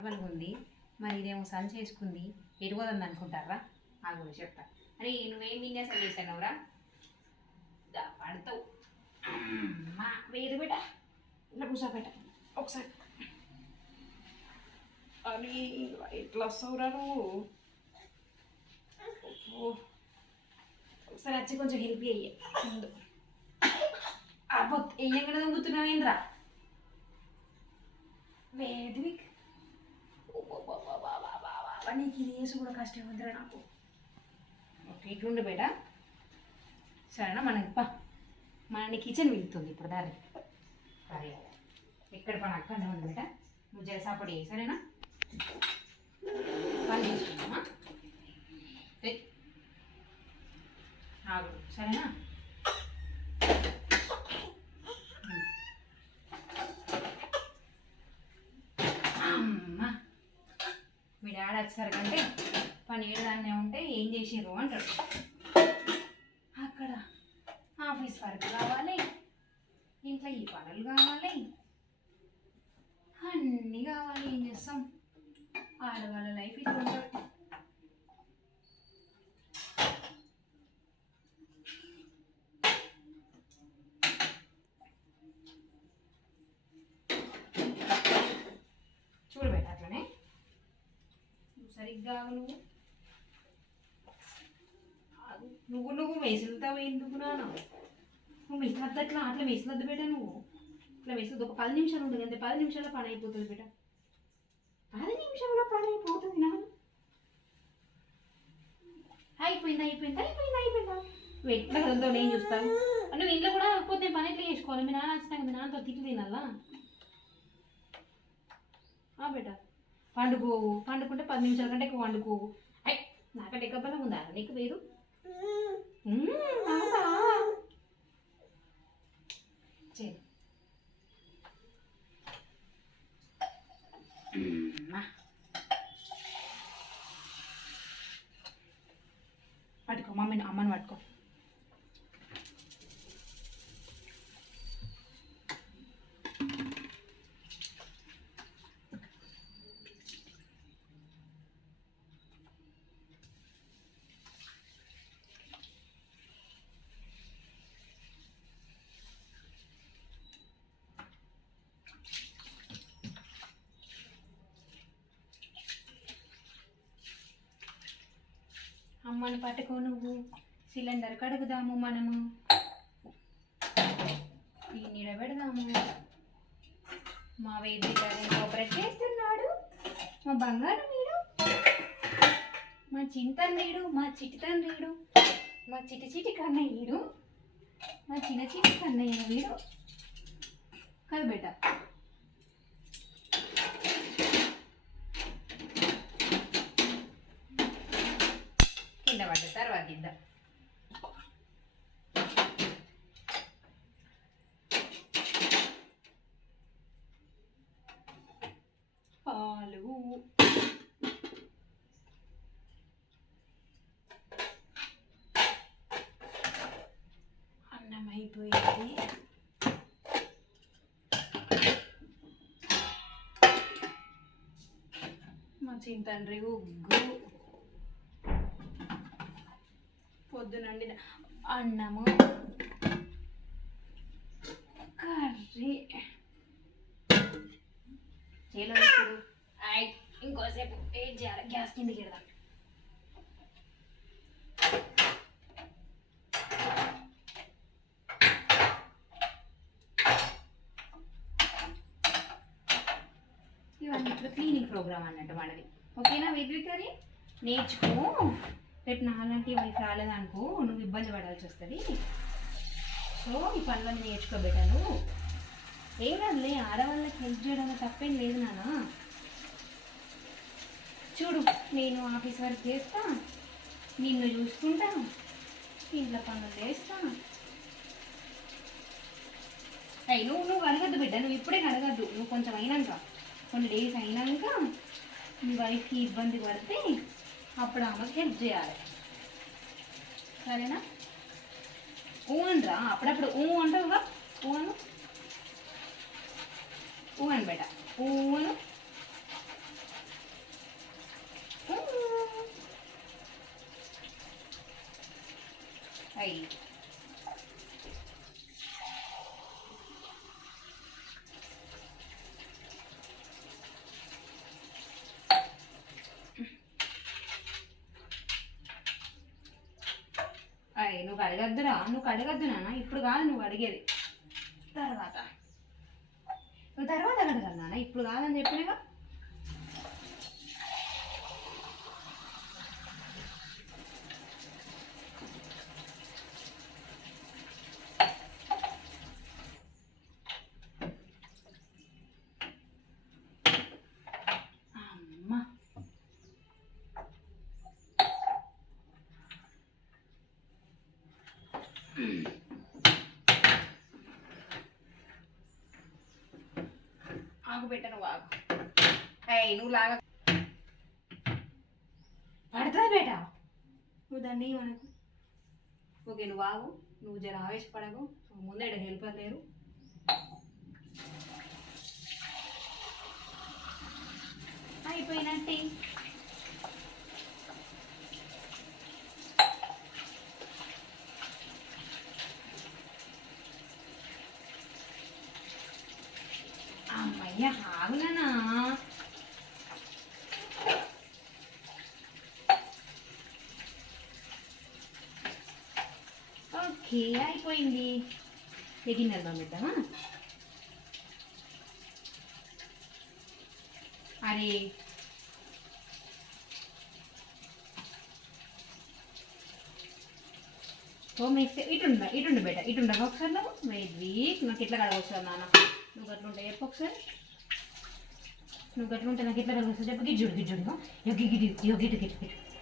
నార్మల్గా ఉంది. మరి ఇదేమో సంచి వేసుకుంది, ఎటుపోతుంది అనుకుంటారా? ఆ గురించి చెప్తా. అరే నువ్వేం విన్యాసం చేసానవరా? పడతావు అమ్మా, వేరు బిడ్డ ఇలా కూర్చోబెట్ట ఒకసారి. అని ఇట్లా వస్తావురా నువ్వు? ఒకసారి వచ్చి కొంచెం హెల్ప్ అయ్యే ముందు. అబ్బో వెయ్యంగానే దొంగుతున్నావేంద్రా వేదిక్? నీకు ఇది వేసి కూడా కష్టం ఉందిరా నాకు. ఓకే ఇట్లుండి బేట, సరేనా? మన కిచెన్ వెళ్తుంది ఇప్పుడు దారి. సరే ఎక్కడ పని అక్కడనే ఉంది బేట, నువ్వు జర సపోర్ట్ చేయి సరేనా? పని చేసుకున్నామా సరేనా? అమ్మా మీ డాడీ వచ్చేసరికంటే పని ఏడానే ఉంటే ఏం చేసిర్రు అంటాడు. అక్కడ ఆఫీస్ వర్క్ కావాలి, ఇంట్లో ఈ పనులు కావాలి, అన్నీ కావాలి. ఏం చేస్తాం, ఆడవాళ్ళ లైఫ్ ఇట్లా ఉంటుంది. చూడు బేట అట్లనే నువ్వు సరిగ్గా నువ్వు మెసులుతావు ఎందుకు నాన్న? నువ్వు మెసలద్దు అట్లా మెసలద్దు బేట. నువ్వు ఇట్లా మెసలద్దు. ఒక 10 నిమిషాలు ఉంటుంది అంతే, 10 నిమిషాల్లో పని అయిపోతుంది బేట. 10 నిమిషాల్లో పని అయిపోతుంది నాన్న. అయిపోయిందా? నువ్వు ఎట్లా కదులుతావు నేను చూస్తాను. నువ్వు ఇంట్లో కూడా పోతే పని ఎట్లా చేసుకోవాలి? మీ నాన్న వస్తాను, మీ నాన్నతో తిట్లు తినాలా బేట? పండుకోవు, పండుకుంటే 10 నిమిషాల కంటే ఎక్కువ వండుకోవు. నాకంటే ఎక్కువ బలం ఉందా నీకు? వేరు పట్టుకో అమ్మని పట్టుకో. అమ్మని పట్టుకో. నువ్వు సిలిండర్ కడుగుదాము, మనము దీన్ని పెడదాము. మా వేది కోఆపరేట్ చేస్తున్నాడు, మా బంగారు వీడు, మా చింతన్నీడు, మా చిటి తండ్రిడు, మా చిటి కన్నయ్యడు, మా చిటి కన్నయ్య వీడు కదా బేట. కింద పడ్డ తర్వాత ఇద్దాం. పాలు అన్నం అయిపోయింది. మా చింతండ్రి ఉగ్గు, పొద్దునండి అన్నము, కర్రీ చేలో. ఇప్పుడు ఇంకోసేపు ఏం చేయాలి? గ్యాస్ కిందకి వెళ్దాం. ఇవన్నీ ఇప్పుడు క్లీనింగ్ ప్రోగ్రామ్ అన్నట్టు మనది. ఓకేనా వేద్వికరి? నేర్చుకో. రేపు నాలాంటి వైపు రాలేదనుకో నువ్వు ఇబ్బంది పడాల్సి వస్తుంది. సో ఈ పనులన్నీ నేర్చుకోబెట్టాను. ఏం కాదులే, ఆడవాళ్ళకి హెల్ప్ చేయడంలో తప్పేం లేదు నాన్న. చూడు, నేను ఆఫీస్ వర్క్ చేస్తా, నిన్ను చూసుకుంటా, ఇంట్లో పనులు చేస్తా. నువ్వు అడగద్దు బిడ్డ, నువ్వు ఇప్పుడే అడగద్దు. నువ్వు కొంచెం అయినాక, కొన్ని డేస్ అయినాక మీ వైఫ్కి ఇబ్బంది పడితే అప్పుడు ఆమెకి హెల్ప్ చేయాలి, సరేనా? అనరా అప్పుడప్పుడు అంటావుగా. అను, అని బేట. అను. నువ్వు కడగద్దురా, నువ్వు కడగద్దు నాన్న, ఇప్పుడు కాదు నువ్వు అడిగేది, తర్వాత నువ్వు తర్వాత కడగాలి నాన్న, ఇప్పుడు కాదని చెప్పినగా. ఆగు పెట్ట, నువ్వు ఆగు. అయ్యి నువ్వు లాగా పడుతుంది బేట, నువ్వు దాన్ని మనకు. ఓకే నువ్వు ఆగు, నువ్వు జర ఆవేశపడకు, ముందే ఇక్కడ హెల్పర్ లేరు. అయిపోయినట్టే. అమ్మయ్య ఆగునా. ఓకే అయిపోయింది. గిన్నెలు పంపిద్దామా? అరే ఓ మిక్స్ ఇటుండు బేట, ఇటుండగా ఒకసారి నువ్వు వెయిట్, నాకు ఇట్లా కడగొచ్చు నాన్న, నువ్వు అట్లా ఉంటాయి చెప్పు ఒకసారి. నువ్వు గట్ల ఉంటే నాకు ఎట్లా కలుగుతుంది చెప్పు. గిజ్జుడు గిజ్జుడు గిట్టు గిట్టు గిట్టు